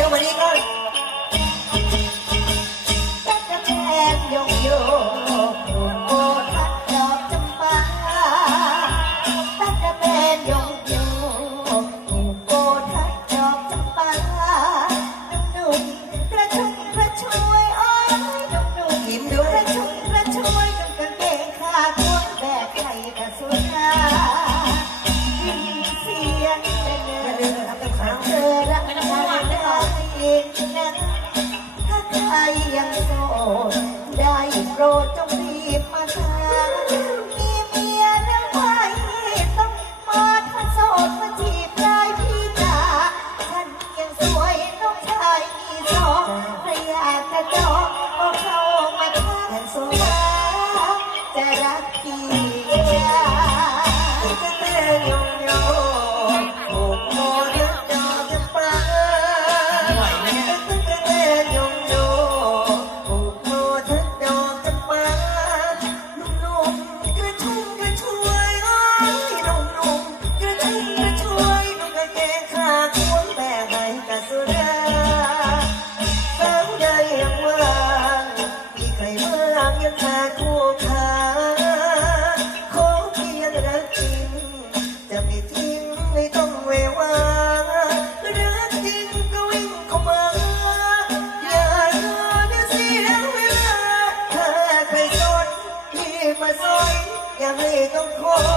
What are you going? ใครยังโสดได้โปรดจงรีบมาหามีเมียแล้งไว้ต้องมาถ้าโสดมาจีบได้พี่จ้าฉันยังสวยน้องชายมีสองพยายามจะเจาะก็เข้ามาทักฉันสวยจะรักพี่ บ้าขู่ขาขอเพียงรักจริง จะไม่ทิ้งไม่ต้องเววารักจริงก็วิ่งเข้ามา อย่ารอเดี๋ยวเสียเวลาถ้าใครสนพี่มาซอยอย่าให้ต้องคอย